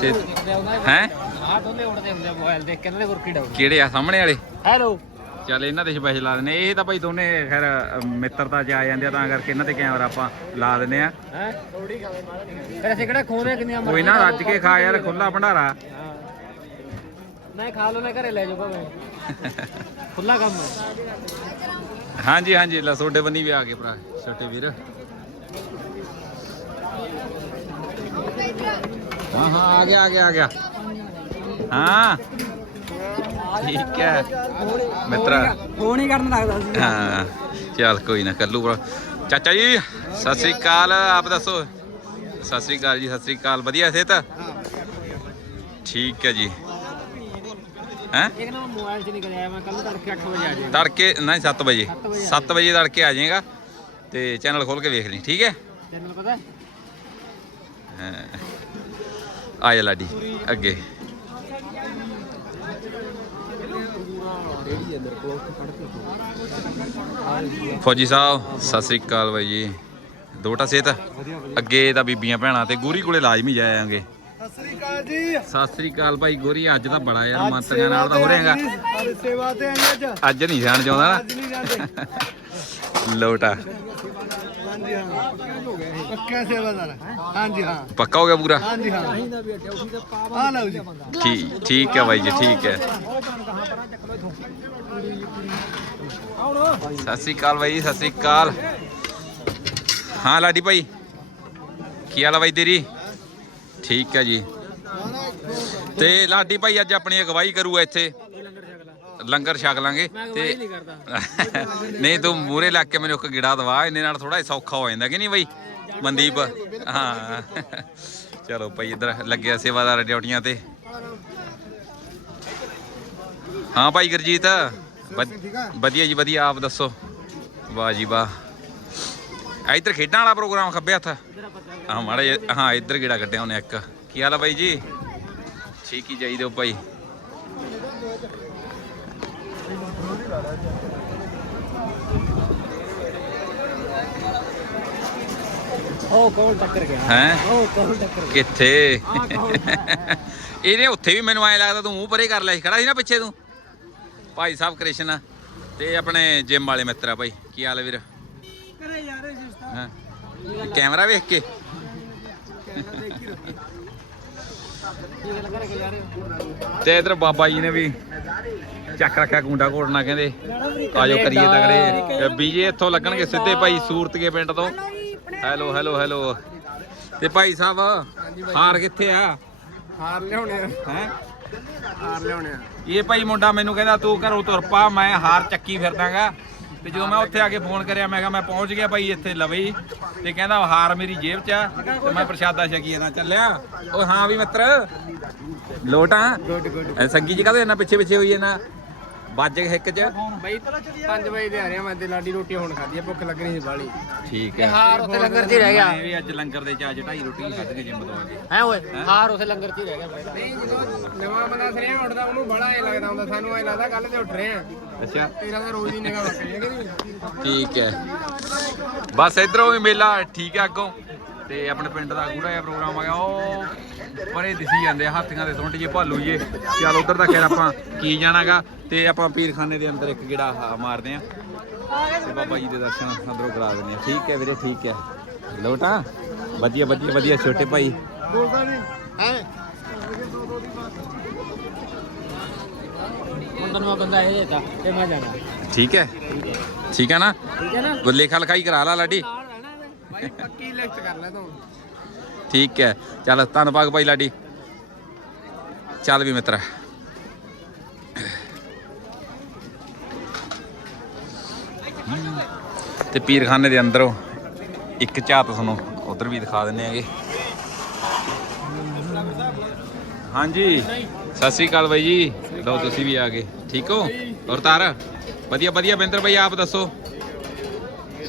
ਤੇ ਹੈ? ਆਹ ਦੋਨੇ ਉੜਦੇ ਹੁੰਦੇ ਆ ਮੋਬਾਈਲ ਦੇਖ ਕੇ ਇਹਨਾਂ ਦੇ ਗੁਰਕੀ ਡਾਊਨ ਕਿਹੜੇ ਆ? ਸਾਹਮਣੇ ਵਾਲੇ? ਹੈਲੋ ਚੱਲ ਇਹਨਾਂ ਤੇ ਸਪੈਸ਼ਲ ਲਾ ਦਿੰਦੇ ਇਹ ਤਾਂ ਭਾਈ ਦੋਨੇ ਖੈਰ ਮਿੱਤਰਤਾ ਚ ਆ ਜਾਂਦੇ ਆ ਤਾਂ ਕਰਕੇ ਇਹਨਾਂ ਤੇ ਕੈਮਰਾ ਆਪਾਂ ਲਾ ਦਿੰਦੇ ਆ। ਹੈ? ਫਿਰ ਅਸੀਂ ਕਿਹੜਾ ਖੋਨੇ ਕਿੰਨੀਆਂ ਕੋਈ ਨਾ ਰੱਜ ਕੇ ਖਾ ਯਾਰ ਖੁੱਲਾ ਭੰਡਾਰਾ। ਨਹੀਂ ਖਾ ਲਓ ਨਾ ਘਰੇ ਲੈ ਜਾਓ ਭਾਵੇਂ ਖੁੱਲਾ ਕੰਮ ਹੈ। ਹਾਂਜੀ ਹਾਂਜੀ ਲੈ ਤੁਹਾਡੇ ਬੰਨੀ ਵੀ ਆ ਗਏ ਭਰਾ ਛੋਟੇ ਵੀਰ। ਹਾਂ ਹਾਂ ਆ ਗਿਆ ਆ ਗਿਆ ਆ ਗਿਆ। ਹਾਂ। ਠੀਕ ਹੈ। ਮਿੱਤਰਾ। ਫੋਨ ਹੀ ਕਰਨ ਲੱਗਦਾ ਸੀ। ਹਾਂ ਚੱਲ ਕੋਈ ਨਾ ਕੱਲੂ ਭਰਾ। ਚਾਚਾ ਜੀ ਸਤਿ ਸ੍ਰੀ ਅਕਾਲ ਆਪ ਦੱਸੋ। ਸਤਿ ਸ੍ਰੀ ਅਕਾਲ ਜੀ ਸਤਿ ਸ੍ਰੀ ਅਕਾਲ ਵਧੀਆ ਸਿਹਤ? ਠੀਕ ਹੈ ਜੀ। ਹੈਂ? ਇੱਕ ਨਾ ਮੋਬਾਈਲ 'ਚ ਨਿਕਲ ਆਇਆ ਮੈਂ ਕੱਲ ਤੜਕੇ 8 ਵਜੇ ਆ ਜਾਏ ਤੜਕੇ ਨਹੀਂ 7 ਵਜੇ। 7 ਵਜੇ ਤੜਕੇ ਆ ਜਾਏਗਾ ਤੇ ਚੈਨਲ ਖੋਲ ਕੇ ਵੇਖ ਲਈ ਠੀਕ ਹੈ? ਪਤਾ। ਆ ਜਾ ਲਾਡੀ ਅੱਗੇ। ਫੌਜੀ ਸਾਹਿਬ ਸਤਿ ਸ੍ਰੀ ਅਕਾਲ ਬਾਈ ਜੀ। ਦੋਟਾ ਸਿਹਤ। ਅੱਗੇ ਤਾਂ ਬੀਬੀਆਂ ਭੈਣਾਂ ਤੇ ਗੋਰੀ ਕੋਲੇ ਲਾਜ਼ਮੀ ਜਾਇਆਂਗੇ ਸਤਿ ਸ੍ਰੀ ਅਕਾਲ ਜੀ। ਸਤਿ ਸ੍ਰੀ ਅਕਾਲ ਭਾਈ ਗੋਰੀ ਅੱਜ ਤਾਂ ਬੜਾ ਯਾਰ ਮੰਤਰੀਆਂ ਨਾਲ ਤਾਂ ਹੋ ਰਿਹਾਗਾ। ਅੱਜ ਸੇਵਾ ਤੇ ਆਏ ਅੱਜ। ਅੱਜ ਨਹੀਂ ਜਾਣ ਚਾਹੁੰਦਾ ਨਾ। ਲੋਟਾ। ਹਾਂਜੀ ਹਾਂ। ਪੱਕਾ ਸੇਵਾਦਾਰ ਹਾਂਜੀ ਹਾਂ। ਪੱਕਾ ਹੋ ਗਿਆ ਪੂਰਾ? ਹਾਂਜੀ ਹਾਂ। ਆ ਲਓ ਜੀ। ਠੀਕ ਠੀਕ ਹੈ ਬਾਈ ਜੀ ਠੀਕ ਹੈ। ਸਤਿ ਸ੍ਰੀ ਅਕਾਲ ਬਾਈ ਸਤਿ ਸ੍ਰੀ ਅਕਾਲ ਹਾਂ ਲਾਡੀ ਭਾਈ। ਕੀ ਹਾਲ ਆ ਬਾਈ ਤੇਰੀ? ਠੀਕ ਹੈ ਜੀ। ਤੇ ਲਾਡੀ ਭਾਈ ਅੱਜ ਆਪਣੀ ਅਗਵਾਈ ਕਰੂਗਾ ਇੱਥੇ। ਲੰਗਰ ਛਕ ਲਾਂਗੇ। ਤੇ ਨਹੀਂ ਤੂੰ ਮੂਰੇ ਲੱਗ ਕੇ ਮੈਨੂੰ ਇੱਕ ਗਿੜਾ ਦਵਾ ਇਹਨੇ ਨਾਲ ਥੋੜਾ ਸੌਖਾ ਹੋ ਜਾਂਦਾ ਕਿ ਨਹੀਂ ਬਾਈ? ਮਨਦੀਪ ਹਾਂ। ਚਲੋ ਭਾਈ ਇਧਰ ਲੱਗਿਆ ਸੇਵਾਦਾਰ ਡਿਊਟੀਆਂ ਤੇ। ਹਾਂ ਭਾਈ ਗੁਰਜੀਤ ਵਧ- ਵਧੀਆ ਜੀ ਵਧੀਆ ਆਪ ਦੱਸੋ। ਵਾਹ ਜੀ ਵਾਹ। ਇੱਧਰ ਖੇਡਾਂ ਵਾਲਾ ਪ੍ਰੋਗਰਾਮ ਖੱਬੇ ਹੱਥ। ਹਾਂ ਮਾੜਾ ਜਿਹਾ- ਹਾਂ ਇੱਧਰ ਗਿੜਾ ਕੱਢਿਆ ਉਹਨੇ ਇੱਕ। ਕੀ ਹਾਲ ਆ ਬਾਈ ਜੀ? ਠੀਕ ਹੀ ਚਾਹੀਦੇ ਹੋ ਭਾਈ। ਉਹ ਕੌਣ ਟੱਕਰ ਗਿਆ? ਹੈ? ਉਹ ਕੌਣ ਟੱਕਰ ਕਿੱਥੇ? ਇਹਨੇ ਉੱਥੇ ਵੀ ਮੈਨੂੰ ਐ ਲੱਗਦਾ ਤੂੰ ਮੂੰਹ ਪਰੇ ਕਰ ਲਿਆ ਸੀ। ਖੜਾ ਸੀ ਨਾ ਪਿੱਛੇ ਤੂੰ। ਭਾਈ ਸਾਹਿਬ ਕ੍ਰਿਸ਼ਨ ਤੇ ਆਪਣੇ ਜਿਮ ਵਾਲੇ ਮਿੱਤਰ ਆ ਭਾਈ ਕੀ ਹਾਲ ਹੈ ਵੀਰ? ਕਰੇ ਯਾਰ ਹਾਂ। ਕੈਮਰਾ ਵੇਖ ਕੇ। ਤੇ ਇਧਰ ਬਾਬਾ ਜੀ ਨੇ ਵੀ ਚੱਕ ਰੱਖਿਆ ਗੁੰਡਾ ਘੋੜਨਾ ਕਹਿੰਦੇ। ਆਜੋ ਕਰੀਏ ਤਗੜੇ। ਬੀਜੇ ਇੱਥੋਂ ਲੱਗਣਗੇ ਸਿੱਧੇ ਭਾਈ ਸੂਰਤਗੇ ਪਿੰਡ ਤੋਂ। Hello hello hello. ਤੇ ਭਾਈ ਸਾਹਿਬ ਹਾਰ ਕਿੱਥੇ ਆ? ਹਾਰ ਲਿਆਉਣੇ ਆ। ਹੈ? ਹਾਰ ਲਿਆਉਣੇ ਆ। ਇਹ ਭਾਈ ਮੁੰਡਾ ਮੈਨੂੰ ਕਹਿੰਦਾ ਤੂੰ ਘਰੋਂ ਤੁਰ ਪਾ ਮੈਂ ਹਾਰ ਚੱਕੀ ਫਿਰਦਾਗਾ। ਤੇ ਜਦੋਂ ਮੈਂ ਉੱਥੇ ਆ ਕੇ ਫੋਨ ਕਰਿਆ ਮੈਂ ਕਿਹਾ ਮੈਂ ਪਹੁੰਚ ਗਿਆ ਭਾਈ ਇੱਥੇ ਲਵੇ ਹੀ। ਤੇ ਕਹਿੰਦਾ ਹਾਰ ਮੇਰੀ ਜੇਬ 'ਚ ਆ। ਤੇ ਮੈਂ ਪ੍ਰਸ਼ਾਦਾ ਛਕੀ ਨਾ ਚੱਲਿਆ। ਉਹ ਹਾਂ ਵੀ ਮਿੱਤਰ ਲੋਟਾਂ। ਸੰਗੀ ਜੀ ਕਾਹਦੇ ਇੰਨਾ ਪਿੱਛੇ ਪਿੱਛੇ ਹੋਈ ਇਹਨਾਂ ਵੱਜ ਕੇ ਹਿੱਕ 'ਚ? ਬਈ 5 ਵਜੇ ਦੇ ਆ ਰਿਹਾ ਮੈਂ ਤੇ ਲਾਡੀ ਰੋਟੀ ਹੁਣ ਖਾਧੀ ਆ ਭੁੱਖ ਲੱਗਣੀ ਸੀ ਬਾਲੀ ਠੀਕ ਹੈ। ਹਾਰ ਉੱਥੇ ਲੰਗਰ 'ਚ ਹੀ ਰਹਿ ਗਿਆ। ਮੈਂ ਵੀ ਅੱਜ ਲੰਗਰ ਦੇ ਚਾਜ ਢਾਈ ਰੋਟੀ ਖਾਧ ਕੇ ਜਿੰਮ ਤੋਂ ਆ ਕੇ ਹੈ ਓਏ ਹਾਰ ਉੱਥੇ ਲੰਗਰ 'ਚ ਹੀ ਰਹਿ ਗਿਆ ਨਹੀਂ ਜਦੋਂ ਨਵਾਂ ਬੰਦਾ ਸਰਿਆ ਉੱਠਦਾ ਉਹਨੂੰ ਬੜਾ ਐ ਲੱਗਦਾ ਹੁੰਦਾ ਸਾਨੂੰ ਐ ਲੱਗਦਾ ਕੱਲ ਤੇ ਉੱਠ ਰਹੇ ਆ। ਅੱਛਾ। ਤੇਰਾ ਤਾਂ ਰੋਜ਼ ਦੀ ਨਿਗਾਹ ਵਕਰੀ ਹੈ ਕਿ ਨਹੀਂ? ਠੀਕ ਹੈ। ਬਸ ਇਧਰੋਂ ਵੀ ਮੇਲਾ ਠੀਕ ਹੈ ਅੱਗੋਂ। ਤੇ ਆਪਣੇ ਪਿੰਡ ਦਾ ਗੂੜਾ ਜਿਹਾ ਪ੍ਰੋਗਰਾਮ ਆ ਗਿਆ ਉਹ ਪਰੇ ਦਿਸੀ ਜਾਂਦੇ ਆ ਹਾਥੀਆਂ ਦੇ ਸੁੰਡ ਜੇ ਭਾਲੂ ਜੇ ਚੱਲ ਉਧਰ ਤਾਂ ਖੈਰ ਆਪਾਂ ਕੀ ਜਾਣਾਗਾ ਤੇ ਆਪਾਂ ਪੀਰਖਾਨੇ ਦੇ ਅੰਦਰ ਇੱਕ ਗੇੜਾ ਮਾਰਦੇ ਆ। ਤੇ ਬਾਬਾ ਜੀ ਦੇ ਦਰਸ਼ਨ ਅੰਦਰੋਂ ਕਰਾ ਦਿੰਦੇ ਆ। ਠੀਕ ਹੈ ਵੀਰੇ ਠੀਕ ਹੈ। ਲੋਟਾ ਵਧੀਆ ਵਧੀਆ ਵਧੀਆ ਛੋਟੇ ਭਾਈ। ਬੋਲਦਾ ਨਹੀਂ ਹੈ ਹੁਣ ਨਵਾਂ ਬੰਦਾ ਇਹ ਤਾਂ ਤੇ ਮੈਂ ਜਾਣਾ। ਠੀਕ ਹੈ। ਠੀਕ ਹੈ ਨਾ? ਠੀਕ ਹੈ ਨਾ? ਕੋਈ ਲੇਖਾ ਲਿਖਾਈ ਕਰਾ ਲਾ ਲਾਡੀ। ਭਾਈ ਪੱਕੀ ਲਿਖਤ ਕਰ ਲੈ ਤੂੰ। ਠੀਕ ਹੈ। ਚੱਲ, ਧੰਨਵਾਦ ਭਾਈ ਲਾਡੀ। ਚੱਲ ਵੀ ਮਿੱਤਰ। ਤੇ ਪੀਰਖਾਨੇ ਦੇ ਅੰਦਰੋਂ ਇੱਕ ਝਾਤ ਤੁਹਾਨੂੰ ਉਧਰ ਵੀ ਦਿਖਾ ਦਿੰਨੇ ਆਗੇ ਹਾਂਜੀ। ਸਤਿ ਸ੍ਰੀ ਅਕਾਲ ਬਾਈ ਜੀ। ਲਓ, ਤੁਸੀਂ ਵੀ ਆ ਗਏ। ਠੀਕ ਹੋ? ਔਰ ਤਾਰ? ਵਧੀਆ ਵਧੀਆ ਬਿੰਦਰ ਬਾਈ, ਆਪ ਦੱਸੋ।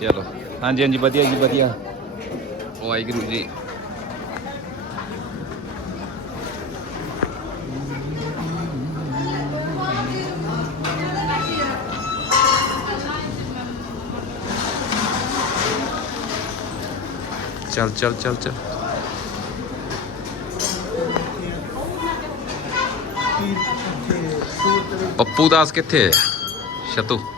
ਚਲੋ। हाँ जी हाँ जी वाइया जी वाइया वागुरु जी। चल चल चल चल। पप्पू दास कितने शतु।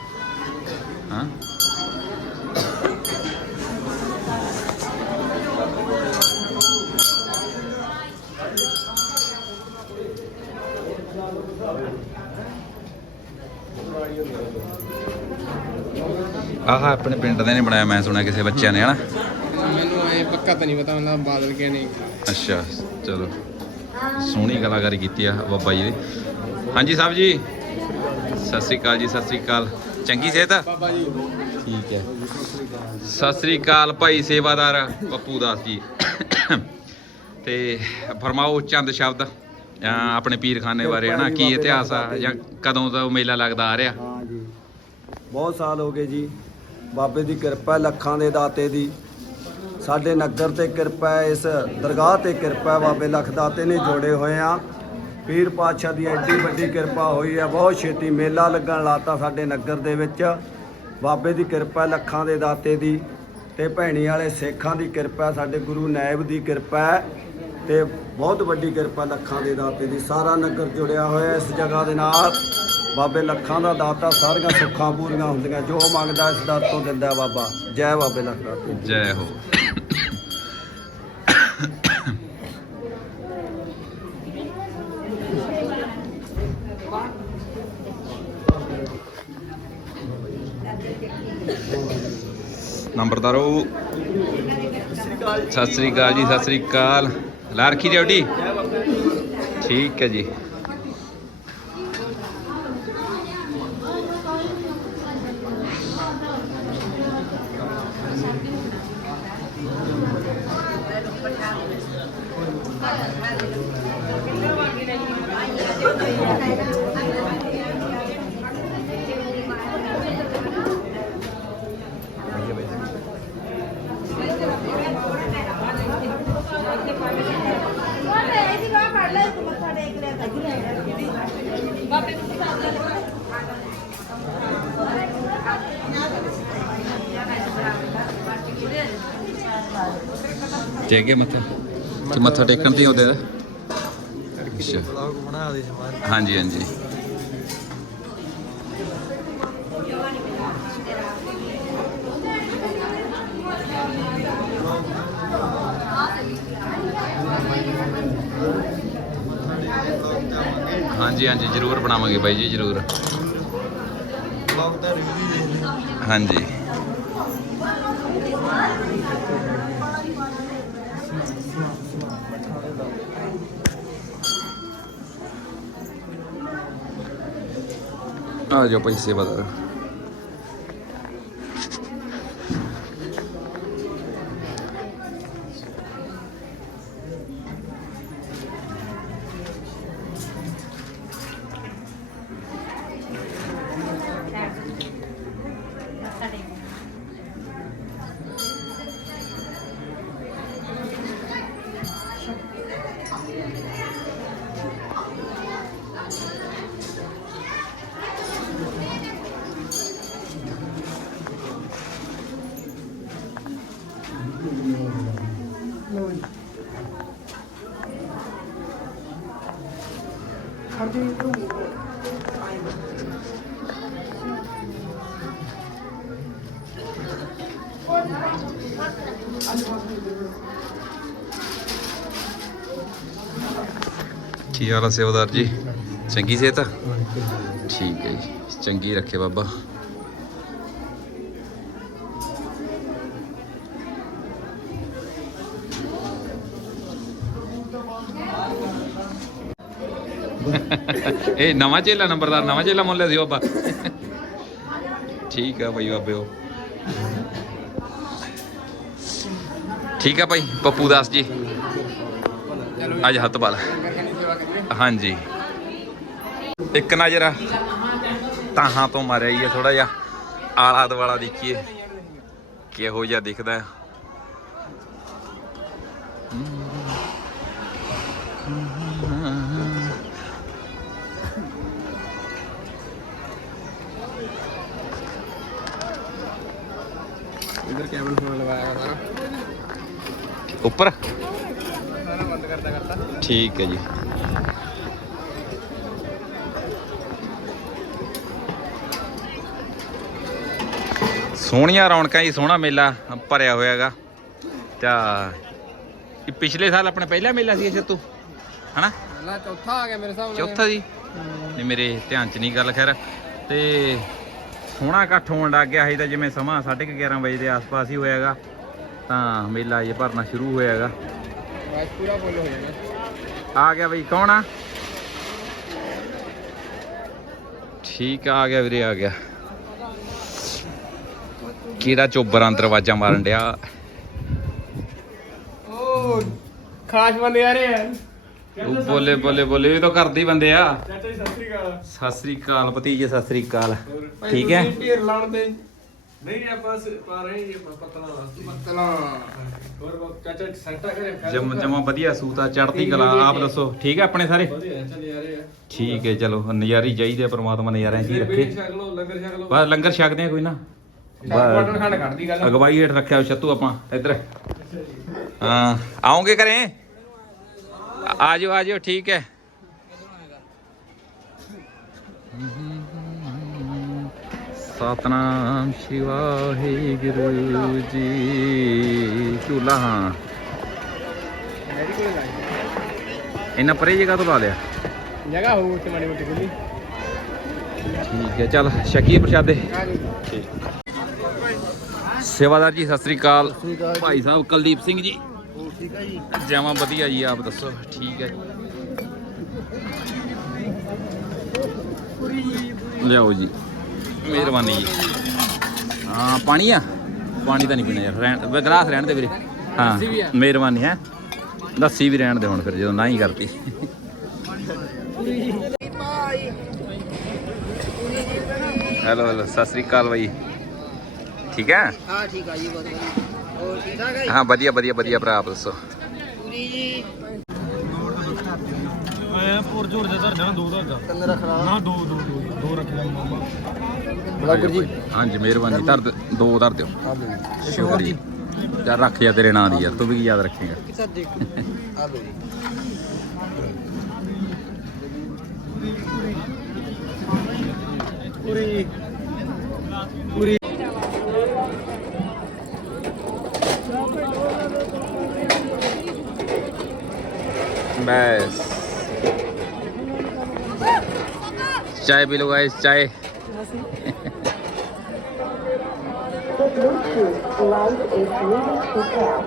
ਆਹ ਆਪਣੇ ਪਿੰਡ ਦੇ ਨੇ ਬਣਾਇਆ ਮੈਂ ਸੁਣਿਆ ਕਿਸੇ ਬੱਚਿਆਂ ਨੇ ਹਨਾ? ਮੈਨੂੰ ਐ ਪੱਕਾ ਤਾਂ ਨਹੀਂ ਪਤਾ ਹੁੰਦਾ ਬਾਦਲ ਕੇ ਨਹੀਂ ਅੱਛਾ ਚਲੋ। ਸੋਹਣੀ ਕਲਾਕਾਰੀ ਕੀਤੀ ਆ ਬਾਬਾ ਜੀ ਦੀ ਹਾਂਜੀ ਸਾਹਿਬ ਜੀ। ਸਤਿ ਸ੍ਰੀ ਅਕਾਲ ਜੀ ਸਤਿ ਸ੍ਰੀ ਅਕਾਲ। ਚੰਗੀ ਸਿਹਤ? ਆ ਬਾਬਾ ਜੀ। ਠੀਕ ਹੈ। ਸਤਿ ਸ੍ਰੀ ਅਕਾਲ ਭਾਈ ਸੇਵਾਦਾਰ ਪੱਪੂ ਦਾਸ ਜੀ। ਤੇ ਫਰਮਾਓ ਚੰਦ ਸ਼ਬਦ ਆਪਣੇ ਪੀਰਖਾਨੇ ਬਾਰੇ ਹਨਾ? ਕੀ ਇਤਿਹਾਸ ਆ ਜਾਂ ਕਦੋਂ ਦਾ ਮੇਲਾ ਲੱਗਦਾ ਆ ਰਿਹਾ? ਹਾਂ ਜੀ। ਬਹੁਤ ਸਾਲ ਹੋ ਗਏ ਜੀ। ਬਾਬੇ ਦੀ ਕਿਰਪਾ ਲੱਖਾਂ ਦੇ ਦਾਤੇ ਦੀ। ਸਾਡੇ ਨਗਰ ਤੇ ਕਿਰਪਾ ਇਸ ਦਰਗਾਹ ਤੇ ਕਿਰਪਾ ਬਾਬੇ ਲੱਖ ਦਾਤੇ ਨੇ ਜੋੜੇ ਹੋਏ ਆ। ਪੀਰ ਪਾਤਸ਼ਾਹ ਦੀ ਐਡੀ ਵੱਡੀ ਕਿਰਪਾ ਹੋਈ ਹੈ, ਬਹੁਤ ਛੇਤੀ ਮੇਲਾ ਲੱਗਣ ਲਾਤਾ ਸਾਡੇ ਨਗਰ ਦੇ ਵਿੱਚ। ਬਾਬੇ ਦੀ ਕਿਰਪਾ ਲੱਖਾਂ ਦੇ ਦਾਤੇ ਦੀ। ਤੇ ਭੈਣੀ ਵਾਲੇ ਸੇਖਾਂ ਦੀ ਕਿਰਪਾ ਸਾਡੇ ਗੁਰੂ ਨਾਇਬ ਦੀ ਕਿਰਪਾ ਹੈ। ਤੇ ਬਹੁਤ ਵੱਡੀ ਕਿਰਪਾ ਲੱਖਾਂ ਦੇ ਦਾਤੇ ਦੀ, ਸਾਰਾ ਨਗਰ ਜੁੜਿਆ ਹੋਇਆ ਇਸ ਜਗ੍ਹਾ ਦੇ ਨਾਲ। ਬਾਬੇ ਲੱਖਾਂ ਦਾ ਦਾਤਾ, ਸਾਰੀਆਂ ਸੁੱਖਾਂ ਪੂਰੀਆਂ ਹੁੰਦੀਆਂ। ਜੋ ਮੰਗਦਾ ਇਸ ਦਰ ਤੋਂ ਦਿੰਦਾ ਬਾਬਾ। ਜੈ ਬਾਬੇ ਲੱਖ ਜੈ ਹੋ। ਨੰਬਰਦਾਰੋ। ਸਤਿ ਸ੍ਰੀ ਅਕਾਲ ਜੀ, ਸਤਿ ਸ੍ਰੀ ਅਕਾਲ। ਲਾਰਖੀ ਡਿਊਟੀ? ਠੀਕ ਹੈ ਜੀ। ਟੇਕ ਗਿਆ ਮੱਥਾ। ਕਿ ਮੱਥਾ ਟੇਕਣ ਤੇ ਹੀ ਉਹਦੇ ਦਾ ਅੱਛਾ। ਹਾਂਜੀ ਹਾਂਜੀ। ਹਾਂਜੀ ਹਾਂਜੀ, ਜ਼ਰੂਰ ਬਣਾਵਾਂਗੇ ਬਾਈ ਜੀ, ਜ਼ਰੂਰ। ਹਾਂਜੀ। ਆ ਜਾਓ ਭਾਈ ਸੇਵਾਦਾਰ ਕੀ ਹਾਲ ਆ ਸੇਵਾਦਾਰ ਜੀ ਚੰਗੀ ਸਿਹਤ ਆ ਠੀਕ ਹੈ ਜੀ ਚੰਗੀ ਰੱਖੇ ਬਾਬਾ ਇਹ ਨਵਾਂ ਚੇਲਾ ਨੰਬਰਦਾਰ ਨਵਾਂ ਚੇਲਾ ਮੁੱਲੇ ਸੀ ਬਾਬਾ ਠੀਕ ਆ ਭਾਈ ਬਾਬੇ ਉਹ ਠੀਕ ਆ ਭਾਈ, ਪੱਪੂ ਦਾਸ ਜੀ। ਅੱਜ ਹੱਥ ਬਾਲ ਹਾਂਜੀ। ਇੱਕ ਨਜ਼ਰ ਤਾਹਾਂ ਤੋਂ ਮਾਰਿਆ ਹੀ ਹੈ ਥੋੜਾ ਜਿਹਾ। ਆਲਾ ਦੁਆਲਾ ਦੇਖੀਏ। ਕਿਹੋ ਜਿਹਾ ਦਿਖਦਾ। ਉੱਪਰ? ਠੀਕ ਹੈ ਜੀ। ਸੋਹਣੀਆਂ ਰੌਣਕਾਂ ਜੀ ਸੋਹਣਾ ਮੇਲਾ ਭਰਿਆ ਹੋਇਆਗਾ। ਤਾਂ ਇਹ ਪਿਛਲੇ ਸਾਲ ਆਪਣਾ ਪਹਿਲਾ ਮੇਲਾ ਸੀ ਛੱਤੂ ਹਨਾ? ਪਹਿਲਾ ਚੌਥਾ ਆ ਗਿਆ ਮੇਰੇ ਹਿਸਾਬ ਚੌਥਾ ਜੀ? ਨਹੀਂ ਮੇਰੇ ਧਿਆਨ 'ਚ ਨਹੀਂ ਗੱਲ ਖੈਰ। ਤੇ ਸੋਹਣਾ ਇਕੱਠ ਹੋਣ ਲੱਗ ਗਿਆ ਸੀ ਤਾਂ ਜਿਵੇਂ ਸਮਾਂ 11:30 ਵਜੇ ਦੇ ਆਸ-ਪਾਸ ਹੀ ਹੋਇਆਗਾ। ਤਾਂ ਮੇਲਾ ਇਹ ਭਰਨਾ ਸ਼ੁਰੂ ਹੋਇਆਗਾ। ਬਸ ਪੂਰਾ ਫੁੱਲ ਹੋ ਜਾਣਾ ਆ ਗਿਆ ਬਈ ਕੌਣ ਆ? ਠੀਕ ਆ ਆ ਗਿਆ ਵੀਰੇ ਆ ਗਿਆ। ਕਿਹੜਾ ਚੋਬਰਾਂ ਦਰਵਾਜ਼ਾ ਮਾਰਨ ਡਿਆ? ਓ ਖਾਸ ਬੰਦੇ ਆ ਰਹੇ ਯਾਰ ਉਹ ਬੋਲੇ ਬੋਲੇ ਬੋਲੇ ਇਹ ਤਾਂ ਕਰਦੇ ਹੀ ਬੰਦੇ ਆ। ਚਾਚਾ ਜੀ ਸਤਿ ਸ੍ਰੀ ਅਕਾਲ। ਸਤਿ ਸ੍ਰੀ ਅਕਾਲ ਭਤੀਜੇ ਸਤਿ ਸ੍ਰੀ ਅਕਾਲ। ਠੀਕ ਹੈ? ਢੇਰ ਲਾਉਣ ਦੇ। ਨਹੀਂ ਆਪਾਂ ਸ- ਪਾ ਰਹੇ ਜੀ ਆਪਾਂ ਪਤਲਾ ਵਾਸਤੇ ਪਤਲਾ। ਹੋਰ ਬਾਪ ਚਾਚਾ ਸੈਂਟਾ ਕਰੇ ਜਮ ਜਮਾ ਵਧੀਆ ਸੂਤਾ ਚੜ੍ਹਦੀ ਕਲਾ ਆਪ ਦੱਸੋ ਠੀਕ ਹੈ ਆਪਣੇ ਸਾਰੇ? ਵਧੀਆ ਚੱਲ ਯਾਰੇ ਆ ਠੀਕ ਹੈ ਚਲੋ ਨਜ਼ਾਰੀ ਚਾਹੀਦੇ ਆ, ਪ੍ਰਮਾਤਮਾ ਨਜ਼ਾਰਿਆਂ 'ਚ ਹੀ ਫਿਰ ਰੱਖੇ। ਬੇਕ ਛਕ ਲਓ ਲੰਗਰ ਛਕ ਲਓ। ਬਸ ਲੰਗਰ ਛਕਦੇ ਆ ਕੋਈ ਨਾ। ਕੁਆਟਰ ਖੰਡ ਕੱਢਦੀ ਗੱਲ। ਅਗਵਾਈ ਹੇਠ ਰੱਖਿਆ ਹੋਇਆ ਛੱਤੂ ਆਪਾਂ ਇੱਧਰ। ਹਾਂ ਆਉਂਗੇ ਘਰੇ? ਆ ਜਾਓ ਆ ਜਾਓ ਠੀਕ ਹੈ। ਸਤਨਾਮ ਸ਼੍ਰੀ ਵਾਹਿਗੁਰੂ ਜੀ ਝੂਲਾ ਹਾਂ। ਇਹਨਾਂ ਪਰੇ ਜਗ੍ਹਾ ਤੋਂ ਲਾ ਲਿਆ। ਜਗ੍ਹਾ ਹੋਊ ਉੱਥੇ ਮਾੜੀ ਮੋਟੀ ਖੁੱਲੀ। ਠੀਕ ਹੈ ਚੱਲ ਸ਼ਕੀਰ ਪ੍ਰਸ਼ਾਦੇ। ਸੇਵਾਦਾਰ ਜੀ ਸਤਿ ਸ੍ਰੀ ਅਕਾਲ। ਭਾਈ ਸਾਹਿਬ ਕੁਲਦੀਪ ਸਿੰਘ ਜੀ। ਠੀਕ ਹੈ ਜੀ? ਜਾਵਾਂ ਵਧੀਆ ਜੀ ਆਪ ਦੱਸੋ ਠੀਕ ਹੈ। ਲਿਆਓ ਜੀ। ਮਿਹਰਬਾਨੀ ਜੀ। ਹਾਂ ਪਾਣੀ ਆ? ਪਾਣੀ ਤਾਂ ਨਹੀਂ ਪੀਣਾ ਯਾਰ ਰਹਿਣ ਗਲਾਸ ਰਹਿਣ ਦੇ ਵੀਰੇ। ਹਾਂ। ਮਿਹਰਬਾਨੀ ਹੈ? ਲੱਸੀ ਵੀ ਰਹਿਣ ਦੇ ਹੁਣ ਫਿਰ ਜਦੋਂ ਨਾ ਹੀ ਕਰਤੀ। ਹੈਲੋ ਹੈਲੋ ਸਤਿ ਸ੍ਰੀ ਅਕਾਲ ਬਾਈ। ਠੀਕ ਹੈ? ਹਾਂ ਠੀਕ ਆ ਜੀ ਬਹੁਤ ਵਧੀਆ। ਹੋਰ ਠੀਕ ਠਾਕ ਹੈ ਹਾਂ ਵਧੀਆ ਵਧੀਆ ਵਧੀਆ ਭਰਾ ਆਪ ਦੱਸੋ। ਪੂਰੀ ਜੀ। ਆਇਆ ਪੁਰ ਜੋੜ ਦੇ ਧਰ ਦੇਣਾ ਦੋ ਧਰ ਦਾ। ਤਿੰਨ ਰੱਖ ਲਾ। ਨਾ ਦੋ ਦੋ ਦੋ ਦੋ ਰੱਖ ਲੈ ਮਾਮਾ। ਬਲਾਗਰ ਜੀ ਹਾਂਜੀ ਮਿਹਰਬਾਨੀ ਧਰ ਦਿ- ਦੋ ਧਰ ਦਿਓ ਆ ਲਓ ਸ਼ੁਕਰੀਆ ਯਾਰ ਰੱਖ ਜਾ ਤੇਰੇ ਨਾਂ ਦੀ ਯਾਰ ਤੂੰ ਵੀ ਕੀ ਯਾਦ ਰੱਖੇਗਾ ਕਿਸਾ ਦੇਖ ਆ ਲਓ ਜੀ ਪੂਰੀ बस चाय पी लो गाइस चाय Bluetooth is ready to pair.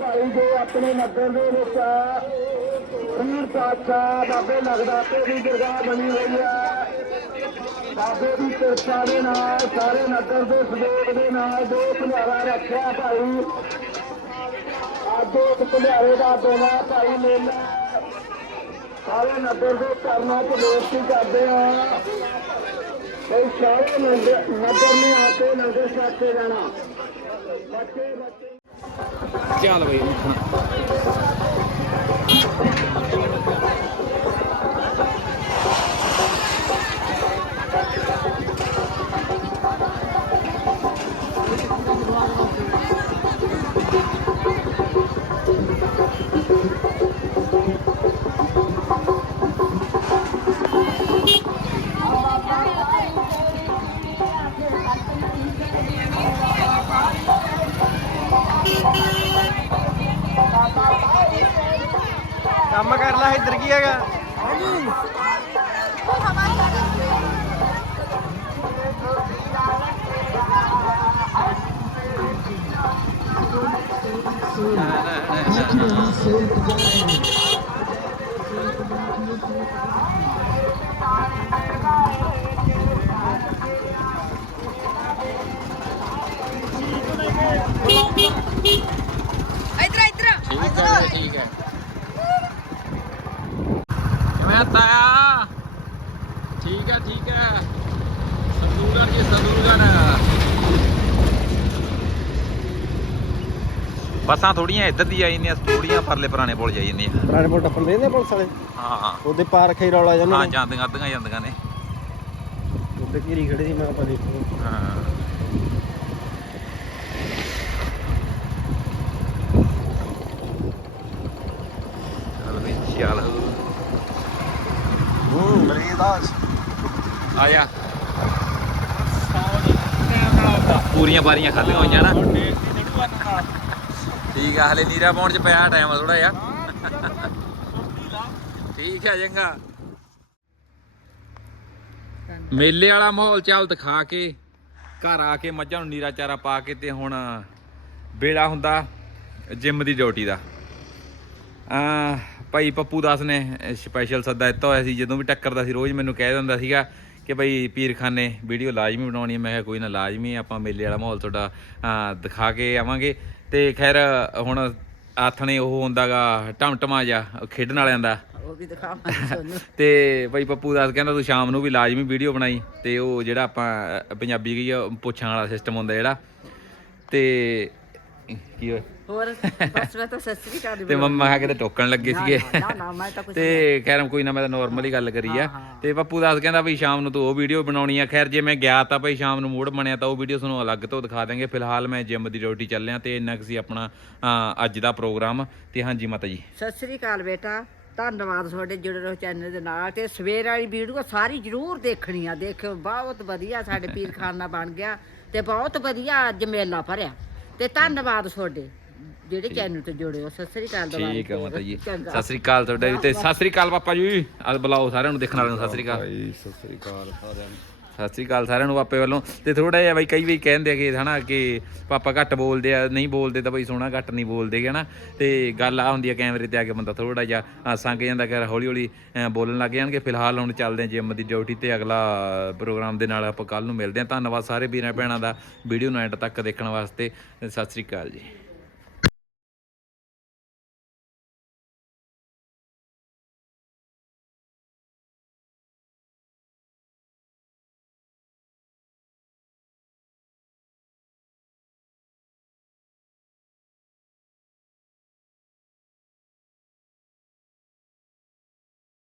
ਭਾਈ ਜੋ ਆਪਣੇ ਨਗਰ ਦੇ ਵਿੱਚ ਪੀਰ ਪਾਤਸ਼ਾਹ ਬਾਬੇ ਲੱਗਦਾ ਤੇ ਦੀ ਦਰਗਾਹ ਬਣੀ ਹੋਈ ਹੈ ਬਾਬੇ ਦੀ ਕਿਰਪਾ ਦੇ ਨਾਲ ਸਾਰੇ ਨਗਰ ਦੇ ਸਹਿਯੋਗ ਦੇ ਨਾਲ ਦੋ ਭੰਡਾਰਾ ਰੱਖਿਆ ਭਾਈ ਅੱਜ ਉਸ ਦਾ ਦੋਨਾ ਭਾਈ ਮੇਲਾ। ਸਾਰੇ ਨਗਰ ਦੇ ਕਰਨਾ ਤੇ ਬੇਨਤੀ ਕਰਦੇ ਆ। ਕੋਈ ਸਾਰੇ ਨਗਰ ਨਗਰ ਨੇ ਆ ਕੇ ਲੰਗਰ ਛਕ ਕੇ ਜਾਣਾ ਬੱਚੇ। ਬੱਚੇ ਚੱਲ ਬਈ? ਕੰਮ ਇੱਧਰ ਕੀ ਹੈਗਾ? ਬੱਸਾਂ ਥੋੜੀਆਂ ਇੱਧਰ ਦੀ ਆਈ ਜਾਂਦੀਆਂ ਥੋੜੀਆਂ ਪਰਲੇ ਪੁਰਾਣੇ ਪੁਲ ਜਾਈ ਜਾਂਦੀਆਂ। ਪੁਰਾਣੇ ਪੁਲ ਟੱਪਣ ਦੇ ਨੇ ਪੁਲਿਸ ਹਾਂ ਹਾਂ। ਉਹਦੇ ਪਾਰ ਰੱਖੇ ਰੌਲਾ ਜਾਂਦਾ ਹਾਂ ਜਾਂਦੀਆਂ ਅੱਧੀਆਂ ਜਾਂਦੀਆਂ ਨੇ। ਉਹਦੇ ਘੇਰੀ ਖੜੇ ਸੀ ਮੈਂ ਆਪਾਂ ਦੇਖੋ ਹਾਂ ਚੱਲ ਹੂੰ। ਬਰੇਦਾਸ ਆਇਆ ਪੂਰੀਆਂ ਬਾਰੀਆਂ ਖਾਧੀਆਂ ਹੋਈਆਂ ਨਾ। ਠੀਕ ਆ, ਹਲੇ ਨੀਰਾ ਪਾਉਣ ਚ ਪਿਆ ਟਾਈਮ ਥੋੜਾ ਜਿਹਾ। ਠੀਕ ਆ, ਚੰਗਾ। ਮੇਲੇ ਵਾਲਾ ਮਾਹੌਲ ਚਾਲ ਦਿਖਾ ਕੇ, ਘਰ ਆ ਕੇ ਮੱਝਾਂ ਨੂੰ ਨੀਰਾ ਚਾਰਾ ਪਾ ਕੇ ਤੇ ਹੁਣ ਵੇਲਾ ਹੁੰਦਾ ਜਿਮ ਦੀ ਡਿਊਟੀ ਦਾ। ਆ, ਭਾਈ ਪੱਪੂ ਦਾਸ ਨੇ ਸਪੈਸ਼ਲ ਸੱਦਾ ਦਿੱਤਾ ਹੋਇਆ ਸੀ, ਜਦੋਂ ਵੀ ਟੱਕਰਦਾ ਸੀ ਰੋਜ਼ ਮੈਨੂੰ ਕਹਿ ਦਿੰਦਾ ਸੀਗਾ ਕਿ ਭਾਈ ਪੀਰਖਾਨੇ ਵੀਡੀਓ ਲਾਜ਼ਮੀ ਬਣਾਉਣੀ ਹੈ। ਮੈਂ ਕਿਹਾ ਕੋਈ ਨਾ ਲਾਜ਼ਮੀ ਆਪਾਂ ਮੇਲੇ ਵਾਲਾ ਮਾਹੌਲ ਤੁਹਾਡਾ ਦਿਖਾ ਕੇ ਆਵਾਂਗੇ। ਤੇ ਖੈਰ ਹੁਣ ਆਥਣੇ ਉਹ ਹੁੰਦਾਗਾ ਟਮਟਮਾ ਜਾ ਖੇਡਣ ਵਾਲਿਆਂ ਦਾ। ਉਹ ਵੀ ਦਿਖਾਵਾਂਗੇ ਤੁਹਾਨੂੰ। ਤੇ ਭਾਈ ਪੱਪੂ ਦਾਸ ਕਹਿੰਦਾ ਤੂੰ ਸ਼ਾਮ ਨੂੰ ਵੀ ਲਾਜ਼ਮੀ ਵੀਡੀਓ ਬਣਾਈ। ਤੇ ਉਹ ਜਿਹੜਾ ਆਪਾਂ ਪੰਜਾਬੀ ਆ ਪੁੱਛਣ ਵਾਲਾ ਸਿਸਟਮ ਹੁੰਦਾ ਜਿਹੜਾ। ਤੇ ਕੀ ਹੋਇਆ? ਹੋਰ ਬਸ ਮੈਂ ਤਾਂ ਸੱਚੀ ਕਰ ਤੇ ਮੰਮਾ ਕਿਤੇ ਟੋਕਣ ਲੱਗੇ ਸੀਗੇ। ਨਾ ਨਾ ਮੈਂ ਤਾਂ ਕੁਝ ਤੇ ਖੈਰ ਕੋਈ ਨਾ ਮੈਂ ਤਾਂ ਨਾਰਮਲੀ ਗੱਲ ਕਰੀ ਆ। ਤੇ ਪੱਪੂ ਦਾਸ ਕਹਿੰਦਾ ਵੀ ਸ਼ਾਮ ਨੂੰ ਤੂੰ ਉਹ ਵੀਡੀਓ ਬਣਾਉਣੀ ਆ। ਖੈਰ ਜੇ ਮੈਂ ਗਿਆ ਤਾਂ ਭਾਈ ਸ਼ਾਮ ਨੂੰ ਮੂਡ ਬਣਿਆ ਤਾਂ ਉਹ ਵੀਡੀਓ ਤੁਹਾਨੂੰ ਅਲੱਗ ਤੋਂ ਦਿਖਾ ਦਾਂਗੇ ਫਿਲਹਾਲ ਮੈਂ ਜਿਮ ਦੀ ਡਿਊਟੀ ਚੱਲਿਆ ਤੇ ਇੰਨਾ ਕੁ ਸੀ ਆਪਣਾ ਅ, ਅੱਜ ਦਾ ਪ੍ਰੋਗਰਾਮ ਤੇ ਹਾਂਜੀ ਮਾਤਾ ਜੀ। ਸਤਿ ਸ੍ਰੀ ਅਕਾਲ ਬੇਟਾ। ਧੰਨਵਾਦ ਤੁਹਾਡੇ ਜੁੜੇ ਰਹੋ ਚੈਨਲ ਦੇ ਨਾਲ। ਤੇ ਸਵੇਰ ਵਾਲੀ ਵੀਡੀਓ ਸਾਰੀ ਜ਼ਰੂਰ ਦੇਖਣੀ ਆ। ਦੇਖਿਓ ਬਹੁਤ ਵਧੀਆ ਸਾਡੇ ਪੀਰਖਾਨਾ ਬਣ ਗਿਆ ਤੇ ਬਹੁਤ ਵਧੀਆ ਅੱਜ ਮੇਲਾ ਭਰਿਆ। ਤੇ ਧੰਨਵਾਦ ਤੁਹਾਡੇ ਜਿਹੜੇ ਚੈਨਲ ਤੇ ਜੁੜੇ ਹੋ। ਸਤਿ ਸ੍ਰੀ ਅਕਾਲ ਦੁਬਾਰਾ ਠੀਕ ਆ ਮਾਤਾ ਜੀ। ਚੰਗਾ। ਸਤਿ ਸ੍ਰੀ ਅਕਾਲ ਤੁਹਾਡਾ ਵੀ ਤੇ ਸਤਿ ਸ੍ਰੀ ਅਕਾਲ ਪਾਪਾ ਜੀ। ਆ ਬੁਲਾਓ ਸਾਰਿਆਂ ਨੂੰ ਦੇਖਣ ਵਾਲਿਆਂ ਨੂੰ ਸਤਿ ਸ੍ਰੀ ਅਕਾਲ। ਸਤਿ ਸ੍ਰੀ ਅਕਾਲ ਸਾਰਿਆਂ ਨੂੰ। ਸਤਿ ਸ੍ਰੀ ਅਕਾਲ ਸਾਰਿਆਂ ਨੂੰ ਪਾਪੇ ਵੱਲੋਂ। ਤੇ ਥੋੜਾ ਜਿਹਾ ਬਈ ਕਈ ਵਾਰੀ ਕਹਿੰਦੇ ਆ ਕਿ ਹਨਾ ਕਿ ਪਾਪਾ ਘੱਟ ਬੋਲਦੇ ਆ ਨਹੀਂ ਬੋਲਦੇ ਤਾਂ ਬਈ ਸੋਹਣਾ ਘੱਟ ਨਹੀਂ ਬੋਲਦੇ ਗੇ ਨਾ ਤੇ ਗੱਲ ਆ ਹੁੰਦੀ ਆ ਕੈਮਰੇ ਤੇ ਆ ਕੇ ਬੰਦਾ ਥੋੜਾ ਜਿਹਾ ਅ, ਸੰਗ ਜਾਂਦਾ ਕਿ ਹੌਲੀ ਹੌਲੀ ਬੋਲਣ ਲੱਗ ਜਾਣਗੇ। ਫਿਲਹਾਲ ਹੁਣ ਚੱਲਦੇ ਆ ਜਿਮ ਦੀ ਡਿਊਟੀ ਤੇ ਅਗਲਾ ਪ੍ਰੋਗਰਾਮ ਦੇ ਨਾਲ ਆਪਾਂ ਕੱਲ ਨੂੰ ਮਿਲਦੇ ਆ। ਧੰਨਵਾਦ ਸਾਰੇ ਵੀਰਾਂ ਭੈਣਾਂ ਦਾ ਵੀਡੀਓ ਨੂੰ ਐਂਡ ਤੱਕ ਦੇਖਣ ਵਾਸਤੇ। ਸਤਿ ਸ੍ਰੀ ਅਕਾਲ ਜੀ।